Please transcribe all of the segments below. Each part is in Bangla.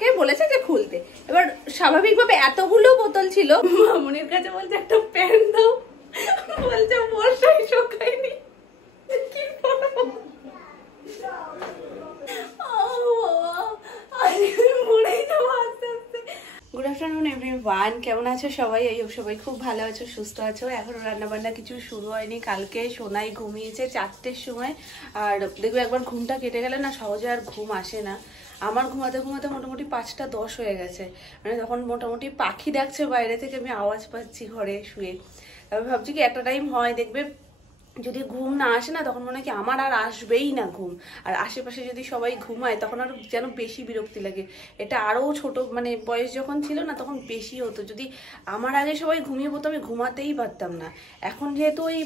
আমাকে বলেছে যে খুলতে। এবার স্বাভাবিকভাবে এতগুলো বোতল ছিল, মামুনির কাছে বলছে একটা প্যান দাও, বলছে বর্ষায় শোকায়নি কি করবো। গুড আফটারনুন এভরিওয়ান, কেমন আছো সবাই? এই সবাই খুব ভালো আছো, সুস্থ আছো। এখনো রান্নাবান্না কিছু শুরু হয়নি। কালকে সোনাই ঘুমিয়েছে 4টের সময়। আর দেখবে একবার ঘুমটা কেটে গেলে না সহজে আর ঘুম আসে না। আমার ঘুমাতে ঘুমাতে মোটামুটি 5টা 10 হয়ে গেছে। মানে তখন মোটামুটি পাখি ডাকছে বাইরে থেকে, আমি আওয়াজ পাচ্ছি ঘরে শুয়ে। আমি ভাবছি কি একটা টাইম হয় দেখবে যদি ঘুম না আসে না, তখন মনে হয় কি আমার আর আসবেই না ঘুম। আর আশেপাশে যদি সবাই ঘুমায় তখন আরো যেন বেশি বিরক্তি লাগে। এটা আরো ছোট মানে বয়স যখন ছিল না তখন বেশি হতো। যদি আমার আগে সবাই ঘুমিয়ে পড়তো আমি ঘুমাতেই পারতাম না। এখন যেহেতু ওই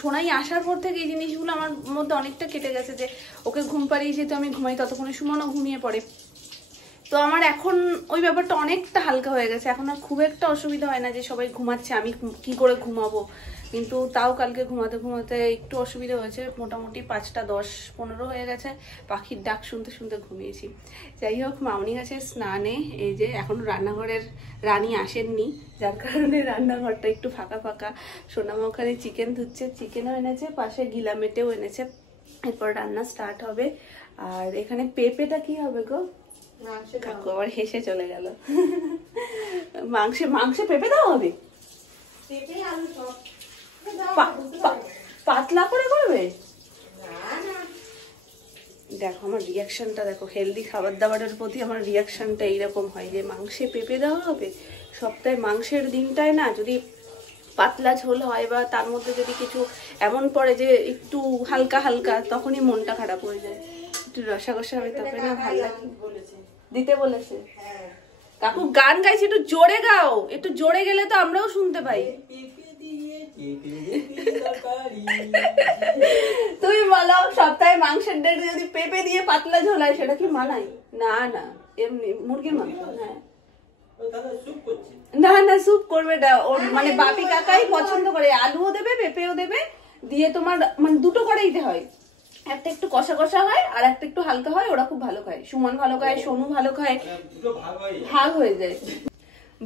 সোনাই আসার পর থেকে এই জিনিসগুলো আমার মধ্যে অনেকটা কেটে গেছে, যে ওকে ঘুম পাড়িয়ে যেহেতু আমি ঘুমাই ততক্ষণে সুমনও ঘুমিয়ে পড়ে। তো আমার এখন ওই ব্যাপারটা অনেকটা হালকা হয়ে গেছে। এখন আর খুব একটা অসুবিধা হয় না যে সবাই ঘুমাচ্ছে আমি কি করে ঘুমাবো। কিন্তু তাও কালকে ঘুমাতে ঘুমাতে একটু অসুবিধা হয়েছে। মোটামুটি 5টা 10 15 হয়ে গেছে, পাখির ডাক শুনতে শুনতে ঘুমিয়েছি। যাই হোক, মামনি গেছে স্নানে। এই যে এখনো রান্নাঘরের রানী আসেননি, যার কারণে রান্নাঘরটা একটু ফাঁকা ফাঁকা। সোনামা ওখানে চিকেন ধুচ্ছে, চিকেনও এনেছে, পাশে গিলা মেটেও এনেছে। এরপর রান্না স্টার্ট হবে। আর এখানে পেঁপেটা কি হবে গো? কাকু আবার হেসে চলে গেল। মাংসে পেঁপে দেওয়া হবে? পাতলা করে করবে? দেখো আমার রিয়াকশনটা দেখো, হেলদি খাবার দাবারের প্রতি আমার রিয়াকশনটা এইরকম হয় যে মাংসে পেঁপে দেওয়া হবে। সপ্তাহে মাংসের দিনটায় না যদি পাতলা ঝোল হয় বা তার মধ্যে যদি কিছু এমন পড়ে যে একটু হালকা হালকা, তখনই মনটা খারাপ হয়ে যায়। একটু রসাকষা হবে তবে না ভালো লাগে। দিতে বলেছে কাকু গান গাইছে, একটু জোরে গাও, একটু জোরে গেলে তো আমরাও শুনতে পাই। তুমি বলো সপ্তাহে মাংসের ডেটে যদি পেঁপে দিয়ে পাতলা ঝোল হয় সেটা কি মানায়? না না, এমনি মুরগির মাংস। হ্যাঁ না না, স্যুপ করবে মানে বাপি কাকাই পছন্দ করে। আলুও দেবে পেঁপেও দেবে, দিয়ে তোমার মানে দুটো করে দিতে হয়। একটা একটু কষা কষা হয় আর একটা একটু হালকা হয়। ওরা খুব ভালো খায়, সুমন ভালো খায়, সোনু ভালো খায়, ভাগ হয়ে যায়।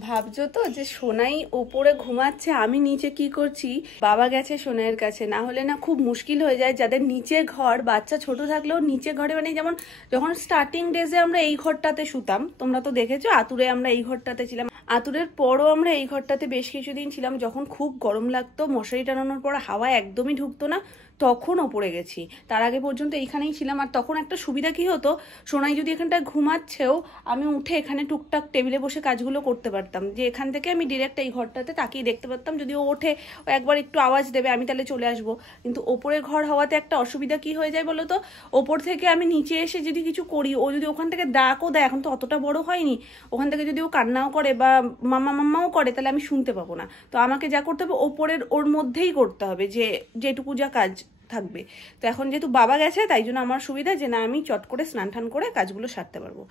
ভাবছো তো যে সোনাই ওপরে ঘুমাচ্ছে, আমি নিচে কি করছি? বাবা গেছে সোনাইয়ের কাছে, না হলে না খুব মুশকিল হয়ে যায়। যাদের নিচে ঘর, বাচ্চা ছোট থাকলেও নিচে ঘরে, মানে যেমন যখন স্টার্টিং ডেজে আমরা এই ঘরটাতে শুতাম, তোমরা তো দেখেছো আতুরে আমরা এই ঘরটাতে ছিলাম। আতুরের পরও আমরা এই ঘরটাতে বেশ কিছুদিন ছিলাম। যখন খুব গরম লাগতো, মশারি টানানোর পর হাওয়া একদমই ঢুকতো না, তখন ওপরে গেছি। তার আগে পর্যন্ত এইখানেই ছিলাম। আর তখন একটা সুবিধা কি হতো, সোনাই যদি এখানটায় ঘুমাচ্ছেও আমি উঠে এখানে টুকটাক টেবিলে বসে কাজগুলো করতে পারতাম। যে এখান থেকে আমি ডিরেক্ট এই ঘরটাতে তাকিয়ে দেখতে পারতাম। যদি ও ওঠে, ও একবার একটু আওয়াজ দেবে, আমি তাহলে চলে আসবো। কিন্তু ওপরের ঘর হওয়াতে একটা অসুবিধা কি হয়ে যায় বলো তো, ওপর থেকে আমি নিচে এসে যদি কিছু করি, ও যদি ওখান থেকে ডাকও দেয়, এখন তো অতটা বড় হয়নি, ওখান থেকে যদি ও কান্নাও করে বা মাম্মাও করে, তাহলে আমি শুনতে পাবো না। তো আমাকে যা করতে হবে ওপরের ওর মধ্যেই করতে হবে, যে যেটুকু যা কাজ থাকবে। তো এখন যেহেতু বাবা গেছে, তাই জন্য আমার সুবিধা যে না আমি চট করে স্নান টান করে কাজগুলো সারতে পারবো।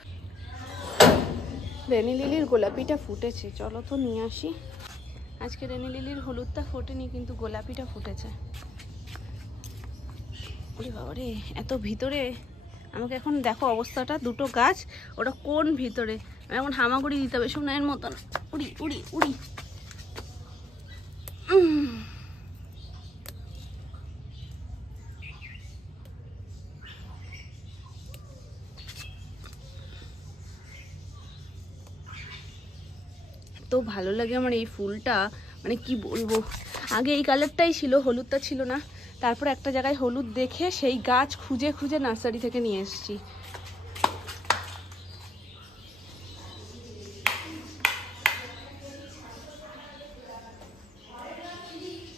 রেনি লিলির গোলাপিটা ফুটেছে, চলো তো নিয়ে আসি। আজকে রেনি লিলির হলুদটা ফোটেনি, কিন্তু গোলাপিটা ফুটেছে। ওরে বাবা রে, এত ভিতরে! আমাকে এখন দেখো অবস্থাটা, দুটো গাছ, ওটা কোন ভিতরে। এখন হামাগুড়ি দিতে হবে সোনাইয়ের মতন, উড়ি উড়ি উড়ি। তো ভালো লাগে আমার এই ফুলটা, মানে কি বলবো। আগে এই কালারটাই ছিল, হলুদটা ছিল না। তারপর একটা জায়গায় হলুদ দেখে সেই গাছ খুঁজে খুঁজে নার্সারি থেকে নিয়ে এসেছি।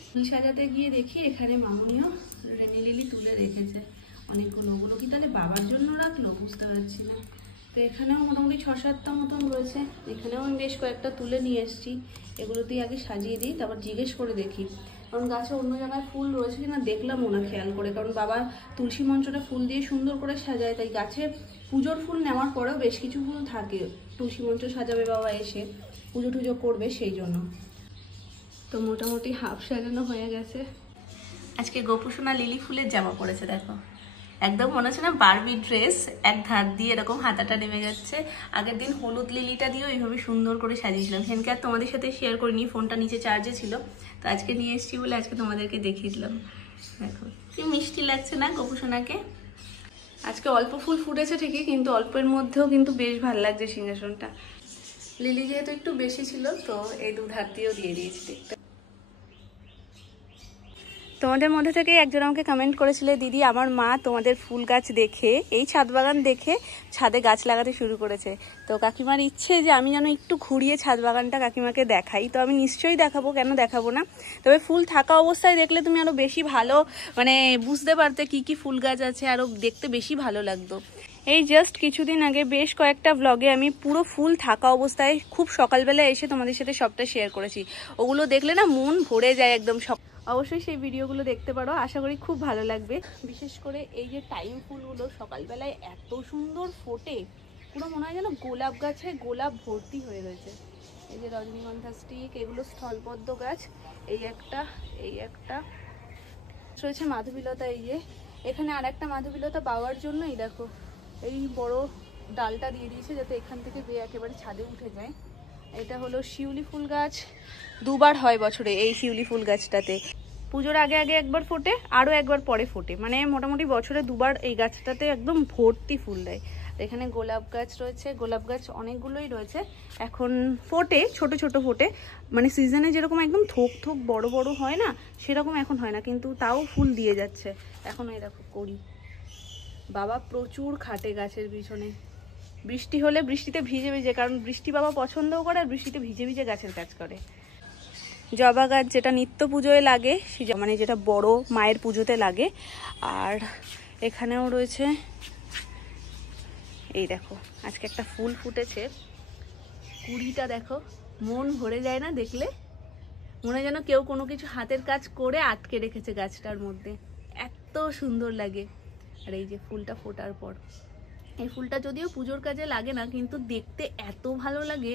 ফুল সাজাতে গিয়ে দেখি এখানে মামুনিও রেনি লিলি তুলে রেখেছে অনেকগুলো। ওগুলো কি তাহলে বাবার জন্য রাখলো বুঝতে পারছি না। তো এখানেও মোটামুটি 6-7টা মতন রয়েছে। এখানেও আমি বেশ কয়েকটা তুলে নিয়ে এসেছি। এগুলোতেই আগে সাজিয়ে দিই, তারপর জিজ্ঞেস করে দেখি। কারণ গাছে অন্য জায়গায় ফুল রয়েছে কিনা দেখলামও না খেয়াল করে। কারণ বাবা তুলসী মঞ্চটা ফুল দিয়ে সুন্দর করে সাজায়, তাই গাছে পুজোর ফুল নেওয়ার পরেও বেশ কিছু ফুল থাকে। তুলসী মঞ্চ সাজাবে বাবা, এসে পুজো টুজো করবে, সেই জন্য। তো মোটামুটি হাফ সাজানো হয়ে গেছে। আজকে গোপুসোনা লিলি ফুলের জামা পরেছে, দেখো একদম মনে হচ্ছে না বারবি ড্রেস, এক ধার দিয়ে এরকম হাতাটা নেমে যাচ্ছে। আগের দিন হলুদ লিলিটা দিয়েও এইভাবে সুন্দর করে সাজিয়েছিলাম, সেদিনকে আর তোমাদের সাথে শেয়ার করিনি, ফোনটা নিচে চার্জে ছিল, তো আজকে নিয়ে এসেছি বলে আজকে তোমাদেরকে দেখিয়ে দিলাম। দেখো কি মিষ্টি লাগছে না গোপুসোনাকে। আজকে অল্প ফুল ফুটেছে ঠিকই, কিন্তু অল্পের মধ্যেও কিন্তু বেশ ভালো লাগছে সিংহাসনটা। লিলি যেহেতু একটু বেশি ছিল তো এই দুধার দিয়েও দিয়ে দিয়েছি দেখতে। তোমাদের মধ্যে থেকে একজন আমাকে কমেন্ট করেছিলে, দিদি আমার মা তোমাদের ফুল গাছ দেখে, এই ছাদ বাগান দেখে ছাদে গাছ লাগাতে শুরু করেছে। তো কাকিমার ইচ্ছে যে আমি যেন একটু ঘুরিয়ে ছাদ বাগানটা কাকিমাকে দেখাই, তো আমি নিশ্চয়ই দেখাবো, কেন দেখাবো না। তবে ফুল থাকা অবস্থায় দেখলে তুমি আরো বেশি ভালো মানে বুঝতে পারতে কি কি ফুল গাছ আছে, আরো দেখতে বেশি ভালো লাগতো। এই জাস্ট কিছুদিন আগে বেশ কয়েকটা ব্লগে আমি পুরো ফুল থাকা অবস্থায় খুব সকালবেলা এসে তোমাদের সাথে সবটা শেয়ার করেছি। ওগুলো দেখলে না মন ভরে যায় একদম। অবশ্যই সেই ভিডিওগুলো দেখতে পারো, আশা করি খুব ভালো লাগবে। বিশেষ করে এই যে টাইম ফুলগুলো সকালবেলায় এত সুন্দর ফোটে, পুরো মনে হয় যেন গোলাপ গাছে গোলাপ ভর্তি হয়ে রয়েছে। এই যে রজনীগন্ধা স্টিক, এগুলো স্থলপদ্ম গাছ, এই একটা রয়েছে মাধবীলতা। এই যে এখানে আর একটা মাধবীলতা পাওয়ার জন্য এই দেখো এই বড় ডালটা দিয়ে দিয়েছে যাতে এখান থেকে বেয়ে একেবারে ছাদে উঠে যায়। এটা হলো শিউলি ফুল গাছ, দুবার হয় বছরে এই শিউলি ফুল গাছটাতে। পুজোর আগে আগে একবার ফোটে, আরও একবার পরে ফোটে, মানে মোটামুটি বছরে দুবার এই গাছটাতে একদম ভর্তি ফুল দেয়। এখানে গোলাপ গাছ রয়েছে, গোলাপ গাছ অনেকগুলোই রয়েছে, এখন ফোটে ছোট ছোট ফোটে, মানে সিজনে যেরকম একদম থোক থোক বড় বড় হয় না সেরকম এখন হয় না, কিন্তু তাও ফুল দিয়ে যাচ্ছে। এখন এই দেখো করি, বাবা প্রচুর খাটে গাছের পিছনে। বৃষ্টি হলে বৃষ্টিতে ভিজে ভিজে, কারণ বৃষ্টি বাবা পছন্দও করে আর বৃষ্টিতে ভিজে ভিজে গাছের কাজ করে। জবা গাছ যেটা নিত্য পুজোয় লাগে, মানে যেটা বড় মায়ের পুজোতে লাগে। আর এখানেও রয়েছে, এই দেখো আজকে একটা ফুল ফুটেছে, কুড়িটা দেখো, মন ভরে যায় না দেখলে? মনে হয় যেন কেউ কোনো কিছু হাতের কাজ করে আটকে রেখেছে গাছটার মধ্যে, এত সুন্দর লাগে। আর এই যে ফুলটা ফোটার পর, এই ফুলটা যদিও পুজোর কাজে লাগে না, কিন্তু দেখতে এত ভালো লাগে।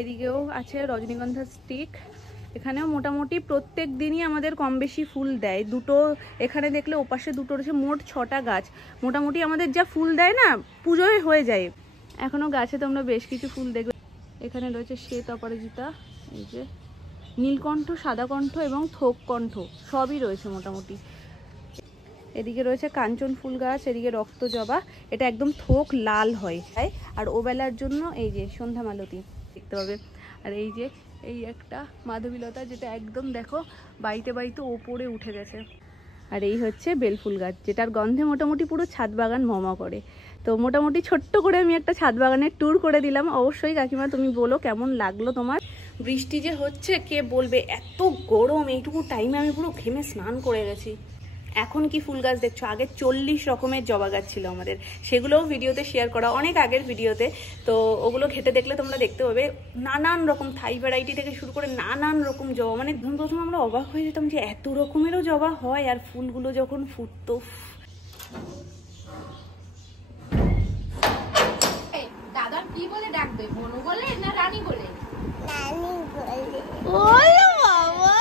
এদিকেও আছে রজনীগন্ধা স্টিক, এখানেও মোটামুটি প্রত্যেক দিনই আমাদের কম বেশি ফুল দেয়। দুটো এখানে দেখলে ওপাশে দুটো রয়েছে, মোট 6টা গাছ। মোটামুটি আমাদের যা ফুল দেয় না পুজোয় হয়ে যায়। এখনও গাছে তোমরা বেশ কিছু ফুল দেখবে। এখানে রয়েছে শ্বেত অপরাজিতা, এই যে নীলকণ্ঠ, সাদাকণ্ঠ এবং থোক কণ্ঠ সবই রয়েছে মোটামুটি। এদিকে রয়েছে কাঞ্চন ফুল গাছ, এদিকে রক্ত জবা, এটা একদম থোক লাল হয়। আর ওবেলার জন্য এই যে সন্ধ্যা মালতী দেখতে পাবে। আর এই যে এই একটা মাধবীলতা, যেটা একদম দেখো বাড়িতে বাড়িতে ওপরে উঠে গেছে। আর এই হচ্ছে বেলফুল গাছ, যেটার গন্ধে মোটামুটি পুরো ছাদ বাগান মমা করে। তো মোটামুটি ছোট্ট করে আমি একটা ছাদ বাগানের ট্যুর করে দিলাম। অবশ্যই কাকিমা তুমি বলো কেমন লাগলো তোমার। বৃষ্টি যে হচ্ছে কে বলবে, এত গরম, এইটুকু টাইমে আমি পুরো ঘেমে স্নান করে গেছি। এখন কি ফুল গাছ দেখছো, আগে 40 রকমের জবা গাছ ছিল আমাদের, সেগুলোও ভিডিওতে শেয়ার করা, অনেক আগের ভিডিওতে। তো ওগুলো ঘেটে দেখলে তোমরা দেখতে পাবে নানান রকম থাই ভ্যারাইটি থেকে শুরু করে নানান রকম জবা। মানে প্রথম আমরা অবাক হয়ে যেতাম যে এত রকমেরও জবা হয়। আর ফুলগুলো যখন ফুটতো, দাদা কি বলে ডাকবে, বনু বলে না রানী বলে? রানী বলে। ওলো বাবা,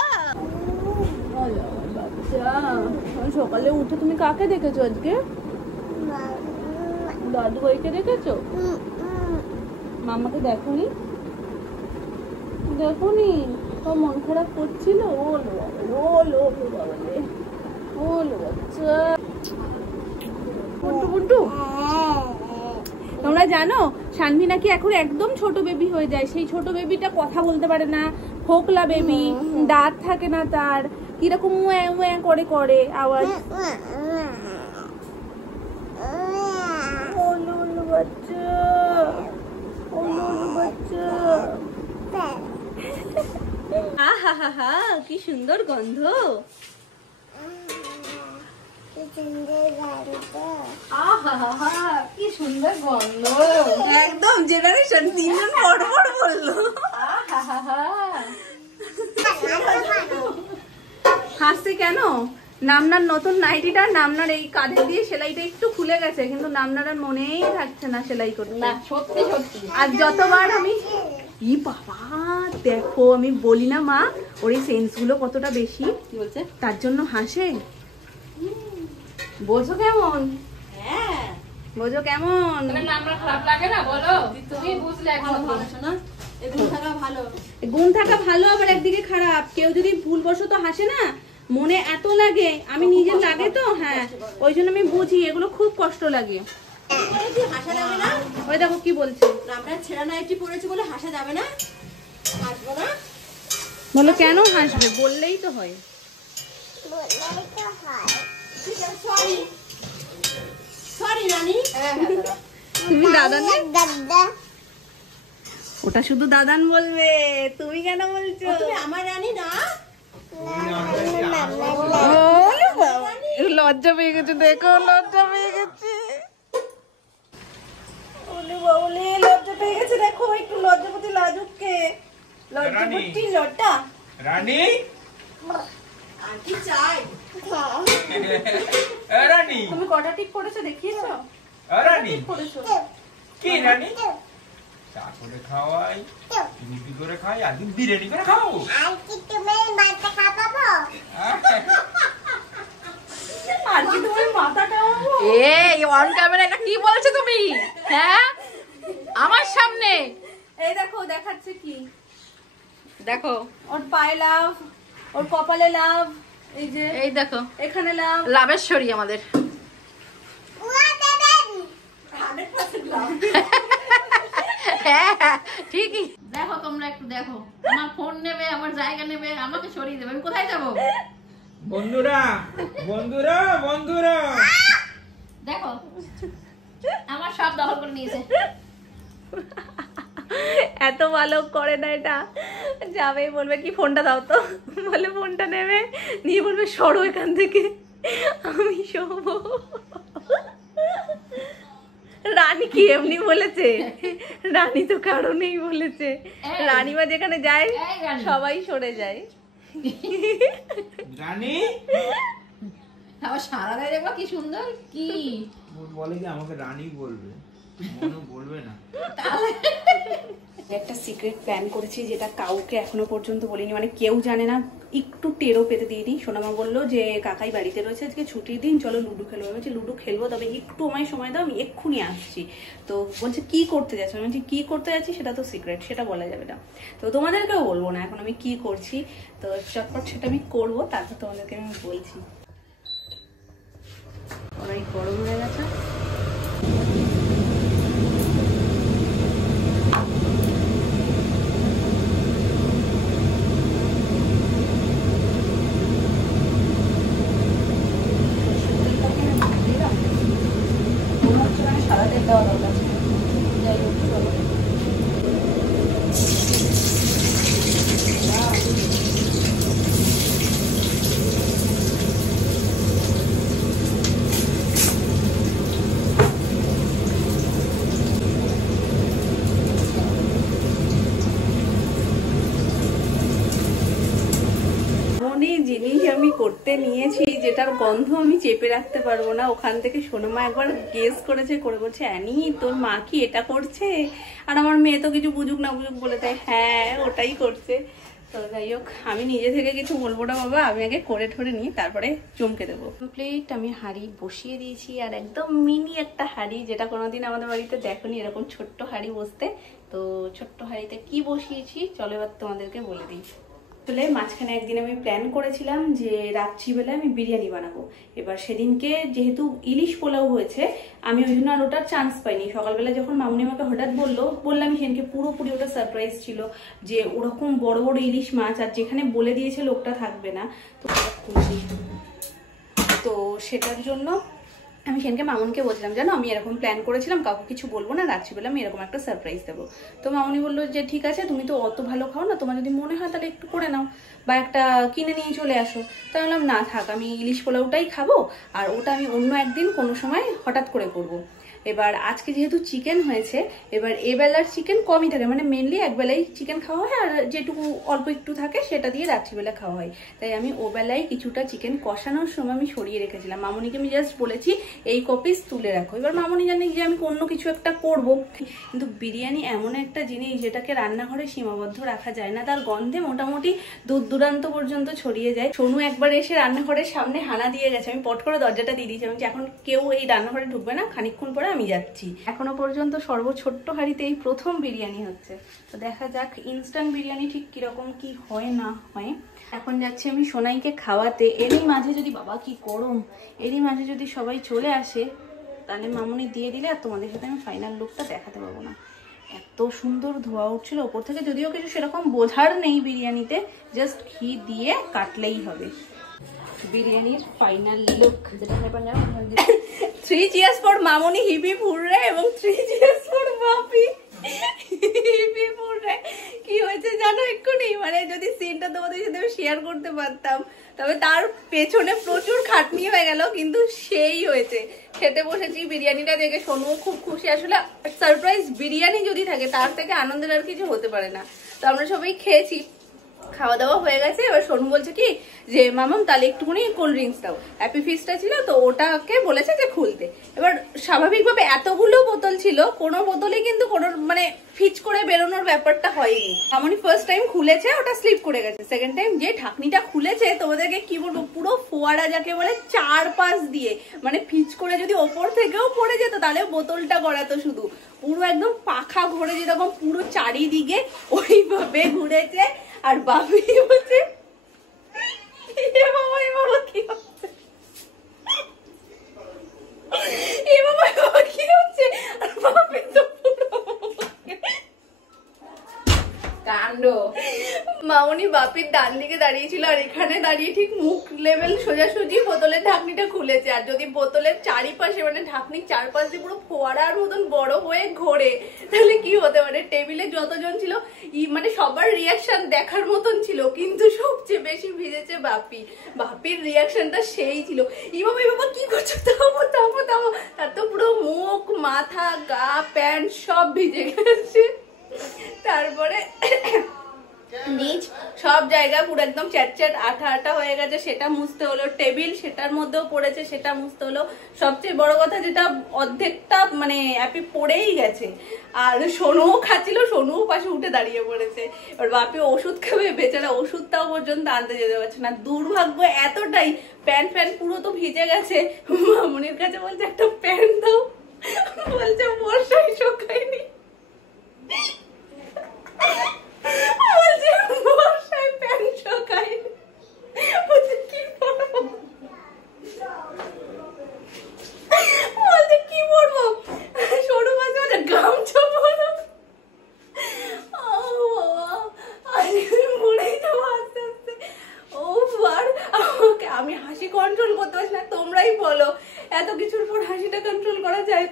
ওলো বাচ্চা। সকালে উঠে তুমি কাকে দেখেছো আজকে? দাদু ভাইকে দেখেছো? মামাকে দেখোনি? দেখোনি? তো মন খারাপ করছিল? ওলো বাবা, ওলো বাবা, ওলো বাচ্চা। পুন্টু পুন্টু, তোমরা জানো শানভি নাকি এখন একদম ছোট বেবি হয়ে যায়। সেই ছোট বেবিটা কথা বলতে পারে না, ফোকলা বেবি, দাঁত থাকে না তার, কিরকম উয়া উয়া করে করে আওয়াজ। ওলো ওলো বাচ্চা, ওলো ওলো বাচ্চা। আহা হা হা, কি সুন্দর গন্ধ, কি সুন্দর গন্ধ, একদম জেনারেশন তিনজন পরপর বললো। হাসছে কেন? নামনার নতুন নাইটিটা, নামনার এই কাঁধে দিয়ে সেলাইটা একটু খুলে গেছে, কিন্তু নামনার আর মনেই থাকছে না সেলাই করতে। সত্যি সত্যি। আর যতবার আমি ই বাবা দেখো, আমি বলি না মা ওর এই সেন্স গুলো কতটা বেশি, কি বলছে তার জন্য হাসে। বোঝো কেমন? হ্যাঁ বোঝো কেমন? আমরা খারাপ লাগে না বলো, তুমি বুঝলে একমাত্র না। গুণ থাকা ভালো, আবার একদিকে খারাপ। কেউ যদি ভুলবশত হাসে না, মনে এত লাগে, আমি নিজের লাগে তো, হ্যাঁ ওই জন্য আমি বুঝি এগুলো খুব কষ্ট লাগে। হাসা যাবে না, ওই দেখো কি বলছে, আমরা ছেঁড়া নাইটি পরেছি বলে হাসা যাবে না, হাসবো না। বলো কেন হাসবে, বললেই তো হয়। সরি সরি রানী। তুমি দাদান, ওটা শুধু দাদান বলবে, তুমি কেন বলছো? তুমি আমার রানী না। লজ্জা পেয়ে গেছে, দেখো লজ্জা পেয়ে গেছে, লজ্জা পেয়ে গেছে। দেখো একটু লজ্জাপতি লাজুককে, লজ্জাপতি লজ্জা রানী। আর কি চাই? রানী তুমি কটা টিপ করেছো দেখিয়েছো? রানী করেছো কি রানী? চা করে খাওয়াই, রুটি করে খাই, আজকে বিরিয়ানি করে খাও। আজকে তোমার মাথাটা এই অন ক্যামেরা এটা কি বলছো তুমি? হ্যাঁ আমার সামনে এই দেখো দেখাচ্ছে কি, দেখো, ওর পায়ে লাভ, ওর কপালে লাভ, এই যে এই দেখো এখানে লাভ, লাভেশ্বরী আমাদের। হ্যাঁ ঠিকই। দেখো তোমরা একটু দেখো, আমার ফোন নেবে, আমার জায়গা নেবে, আমাকে সরিয়ে দেবে, আমি কোথায় যাবো? বন্ধুরা বন্ধুরা বন্ধুরা দেখো আমার সব দখল করে নিয়েছে। এত ভালো করে না এটা, যাবে বলবে কি ফোনটা দাও তো, বলে ফোনটা নেবে, নিয়ে বলবে সরো এখান থেকে, আমি শোবো। রানী কি এমনি বলেছে? রানী তো কারণেই বলেছে, রানীমা যেখানে যায় এই রানী। সবাই সরে যায়। রানী আবার সারা গায়ে দেখবা কি সুন্দর, কি বলে কি আমাকে রানী বলবে, মনু বলবে না। একটা সিক্রেট প্ল্যান করেছি যেটা কাউকে এখনো পর্যন্ত বলিনি, মানে কেউ জানে না, একটু টেরও পেতে দিইনি। সোনামা বললো যে কাকাই বাড়িতে রয়েছে, আজকে ছুটির দিন, চলো লুডো খেলবো। আমি বলছি লুডো খেলবো, তবে একটু আমায় সময় দাও, আমি এক্ষুনি আসছি। তো বলছে কি করতে যাচ্ছ? আমি বলছি কি করতে যাচ্ছি সেটা তো সিক্রেট, সেটা বলা যাবে না, তো তোমাদেরকেও বলবো না এখন আমি কি করছি। তো চটপট সেটা আমি করবো, তারপর তোমাদেরকে আমি বলছি। অনেক গরম হয়ে গেছে। সারা তেল দেওয়া দরকার ছিল, যাই হোক চলো। জিনিস আমি করতে নিয়েছি যেটার গন্ধ আমি চেপে রাখতে পারবো না, ওখান থেকে সোনামা একবার গেস করেছে, করে বলছে অ্যানি তোর মা কি এটা করছে? আর আমার মেয়ে তো কিছু বুঝুক না বুঝুক বলে দেয় হ্যাঁ ওটাই করছে। তো যাই হোক আমি নিজে থেকে কিছু বলবো না বাবা, আমি আগে করে ঠরে নিই তারপরে চমকে দেবো। কমপ্লিট আমি হাঁড়ি বসিয়ে দিয়েছি, আর একদম মিনি একটা হাঁড়ি, যেটা কোনোদিন আমাদের বাড়িতে দেখোনি এরকম ছোট্ট হাঁড়ি বসতে। তো ছোট্ট হাঁড়িতে কি বসিয়েছি চলো এবার তোমাদেরকে বলে দিই। আসলে মাঝখানে একদিন আমি প্ল্যান করেছিলাম যে রাত্রিবেলা আমি বিরিয়ানি বানাবো। এবার সেদিনকে যেহেতু ইলিশ পোলাও হয়েছে, আমি ওই জন্য আর ওটার চান্স পাইনি। সকালবেলা যখন মামুনি আমাকে হঠাৎ বললাম সেদিনকে পুরোপুরি ওটা সারপ্রাইজ ছিল যে ওরকম বড় বড় ইলিশ মাছ, আর যেখানে বলে দিয়েছে লোকটা থাকবে না, তো সেটার জন্য আমি সেদিনকে মামুনিকে বলছিলাম জানো আমি এরকম প্ল্যান করেছিলাম, কাউকে কিছু বলবো না, রাত্রিবেলা আমি এরকম একটা সারপ্রাইজ দেবো। তো মামুনি বললো যে ঠিক আছে, তুমি তো অত ভালো খাও না, তোমার যদি মনে হয় তাহলে একটু করে নাও বা একটা কিনে নিয়ে চলে আসো। তাই বললাম না থাক, আমি ইলিশ পোলাওটাই খাবো, আর ওটা আমি অন্য একদিন কোনো সময় হঠাৎ করে করবো। এবার আজকে যেহেতু চিকেন হয়েছে, এবার এবেলার চিকেন কমই থাকে, মানে মেনলি একবেলাই চিকেন খাওয়া হয়, আর যেটুকু অল্প একটু থাকে সেটা দিয়ে রাত্রিবেলা খাওয়া হয়। তাই আমি ওবেলায় কিছুটা চিকেন কষানোর সময় আমি সরিয়ে রেখেছিলাম। মামনিকে আমি জাস্ট বলেছি এই কপিস তুলে রাখো। এবার মামনি জানে যে আমি অন্য কিছু একটা করব, কিন্তু বিরিয়ানি এমন একটা জিনিস যেটাকে রান্নাঘরে সীমাবদ্ধ রাখা যায় না, তার গন্ধে মোটামুটি দূর দূরান্ত পর্যন্ত ছড়িয়ে যায়। সোনু একবার এসে রান্নাঘরের সামনে হানা দিয়ে গেছে, আমি পট করে দরজাটা দিয়ে দিয়েছি, আমি এখন কেউ এই রান্নাঘরে ঢুকবে না, খানিকক্ষণ পরে আমি যাচ্ছি। এখনো পর্যন্ত সর্বছোট্ট হাঁড়িতে এই প্রথম বিরিয়ানি হচ্ছে, তো দেখা যাক ইনস্ট্যান্ট বিরিয়ানি ঠিক কিরকম কি হয় না হয়। এখন যাচ্ছি আমি সোনাইকে খাওয়াতে। এরই মাঝে যদি, বাবা কি গরম, এরই মাঝে যদি সবাই চলে আসে তাহলে মামনি দিয়ে দিলে আর তোমাদের সাথে আমি ফাইনাল লুকটা দেখাতে পারবো না। এত সুন্দর ধোয়া উঠছিল ওপর থেকে, যদিও কিছু সেরকম বোঝার নেই বিরিয়ানিতে, জাস্ট ঘি দিয়ে কাটলেই হবে। বিরিয়ানির final look, 3 cheers for Mamoni hip hooray এবং 3 cheers for Bapi hip hooray. কি হয়েছে জানো এক্ষুনি, মানে যদি সিনটা তোমাদের সাথে শেয়ার করতে পারতাম, তবে তার পেছনে প্রচুর খাটনি হয়ে গেল, কিন্তু সেই হয়েছে। খেতে বসেছি, বিরিয়ানিটা দেখে সোনুও খুব খুশি। আসলে সারপ্রাইজ বিরিয়ানি যদি থাকে তার থেকে আনন্দের আর কিছু হতে পারে না। তো আমরা সবাই খেয়েছি, খাওয়া দাওয়া হয়ে গেছে। এবার সোনু বলছে কি যে মামাম তাহলে একটুখানি কোল্ড ড্রিঙ্কস দাও, হ্যাপি ফিস্টটা ছিল তো ওটাকে বলেছে যে খুলতে। এবার স্বাভাবিকভাবে এতগুলো বোতল ছিল, কোনো বোতলে কিন্তু কোনো মানে ফিচ করে বেরোনোর ব্যাপারটা হয়নি। এমনই ফার্স্ট টাইম খুলেছে, ওটা স্লিপ করে গেছে। সেকেন্ড টাইম যে ঢাকনিটা খুলেছে, তোমাদেরকে কি বলবো, পুরো ফোয়ারা যাকে বলে চারপাশ দিয়ে, মানে ফিচ করে যদি ওপর থেকেও পড়ে যেত তাহলে বোতলটা গড়াতো, শুধু পুরো একদম পাখা ঘুরে যেরকম পুরো চারিদিকে ওইভাবে ঘুরেছে। আর বাবি বলছে এ বাবা কি হচ্ছে, এ বাবা কি হচ্ছে, আর বাবি তো কাণ্ড। মামনি বাপির ডান দিকে দাঁড়িয়েছিল, আর এখানে দাঁড়িয়ে ঠিক মুখ লেভেল সোজাসুজি বোতলের ঢাকনিটা খুলেছে। আর যদি বোতলের চারিপাশে মানে ঢাকনির চারপাশ দিয়ে পুরো ফোয়ারার মতন বড় হয়ে ঘোরে তাহলে কি হতে পারে। টেবিলে যতজন ছিল মানে সবার রিয়াকশন দেখার মতন ছিল, কিন্তু সবচেয়ে বেশি ভিজেছে বাপি। বাপির রিয়াকশনটা সেই ছিল, ই বাবা কি করছো, থামো থামো থামো। তার তো পুরো মুখ মাথা গা প্যান্ট সব ভিজে গেছে। তারপরে নিচ সব জায়গা পুরো একদম চ্যাট আঠা আঠা হয়ে গেছে, সেটা মুছতে হলো। টেবিল সেটার মধ্যেও পড়েছে, সেটা মুছতে হলো। সবচেয়ে বড় কথা যেটা অর্ধেকটা মানে অ্যাপি পড়েই গেছে। আর সোনুও খাচ্ছিল, সোনুও পাশে উঠে দাঁড়িয়ে পড়েছে। এবার বাপি ওষুধ খাবে, বেচারা ওষুধটাও পর্যন্ত আনতে যেতে পারছে না। দুর্ভাগ্য এতটাই, প্যান্ট ফ্যান্ট পুরো তো ভিজে গেছে। মামনির কাছে বলছে একটা প্যান্ট দাও, বলছে বর্ষায় শোকায়নি, বলছে বর্ষায় প্যান্ট শোকায়নি, বলছে কি পরবো, বলছে কি পরবো, সরু মাঝে বলছে গামছা পরো। মরেই যাবো আস্তে আস্তে। ও আর আমাকে, আমি হাসি কন্ট্রোল করতে পারছি না। তোমরাই বলো এত কিছুর পর হাসিটা কন্ট্রোল করা যায়?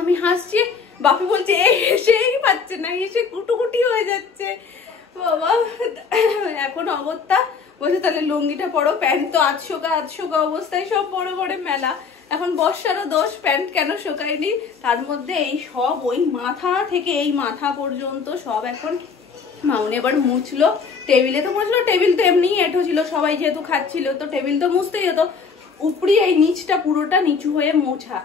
আমি হাসছি, বাপি বলছে হেসেই পাচ্ছে না, হেসে কুটুকুটি হয়ে যাচ্ছে। বাবা এখন অবস্থা, বলছে তাহলে লুঙ্গিটা পরো, প্যান্ট তো আধশোকা অবস্থায় সব বড় বড় মেলা। এখন বর্ষারও দোষ, প্যান্ট কেন শোকায়নি। তার মধ্যে এই সব ওই মাথা থেকে এই মাথা পর্যন্ত সব এখন মাউনি এবার মুছলো। টেবিলে তো মুছলো, টেবিল তো এমনিই এঁঠো ছিল, সবাই যেহেতু খাচ্ছিল তো টেবিল তো মুছতেই হতো। উপরি এই নিচটা পুরোটা নিচু হয়ে মোছা।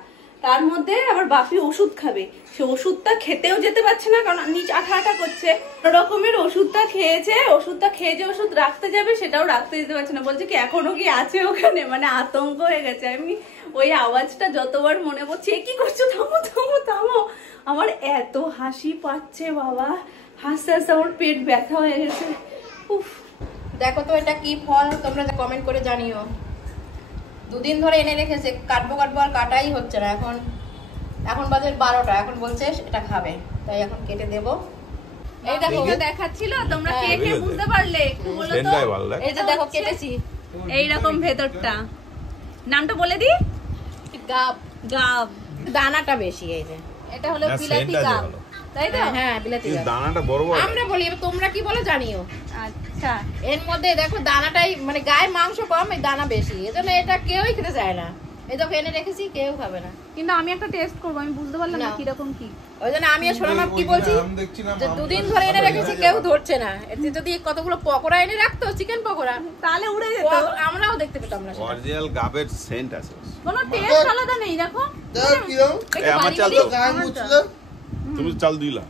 তার মধ্যে আবার বাপি ওষুধ খাবে, সে ওষুধটা খেতেও যেতে পারছে না, কারণ নিচ আঠা আঠা করছে। রকমের ওষুধটা খেয়েছে, ওষুধটা খেয়ে যে ওষুধ রাখতে যাবে সেটাও রাখতে যেতে পারছে না। বলছে কি এখনো কি আছে ওখানে, মানে আতঙ্ক হয়ে গেছে। আমি ওই আওয়াজটা যতবার মনে পড়ছে, কি করছো, থামো থামো থামো। আমার এত হাসি পাচ্ছে বাবা, হাসতে হাসতে আমার পেট ব্যথা হয়ে গেছে। উফ, দেখো তো এটা কি ফল, তোমরা কমেন্ট করে জানিও। দুদিন ধরে এনে রেখেছে, কাটবো আর কাটাই হচ্ছে না। এখন বাজে 12টা, এখন বলছে এটা খাবে, তাই এখন কেটে দেবো। এই দেখো দেখাচ্ছিল, তোমরা কে কে বুঝতে পারলে একটু বলো তো। এই যে দেখো কেটেছি, এইরকম ভেতরটা। নামটা বলে দি, গাব। গাব দানাটা বেশি। এই যে এটা হলো বিলাতি গাব, তাই তো? হ্যাঁ বিলাতি গাব, দানাটা বড় বড় আমরা বলি, তোমরা কি বলো জানিও। আচ্ছা, এর মধ্যে দেখো দানাটাই মানে গায়ে মাংস কম, এই দানা বেশি, এজন্য এটা কেউই খেতে চায় না। এই তো এনে রেখেছি, কেউ খাবে না। কিন্তু আমি একটা টেস্ট করবো, আমি বুঝতে পারলাম না না। কিরকম কি। ওই জন্য আমি আর সোনামাপ কি বলছি, যে 2 দিন ধরে এনে রেখেছি, কেউ ধরছে না। এতে যদি কতগুলো পকোড়া এনে রাখতো, চিকেন পকোড়া, তাহলে উড়ে যেত। আমরাও দেখতে পেতাম না সেটা। অরিজিনাল গাবের সেন্ট আছে। কোনো টেস্ট আলাদা নেই, দেখো দেখ কিরম একটু আমার বানিয়ে চাল দিই, তো গায়ে আমারটা। মুছলে তুমি চাল দিলা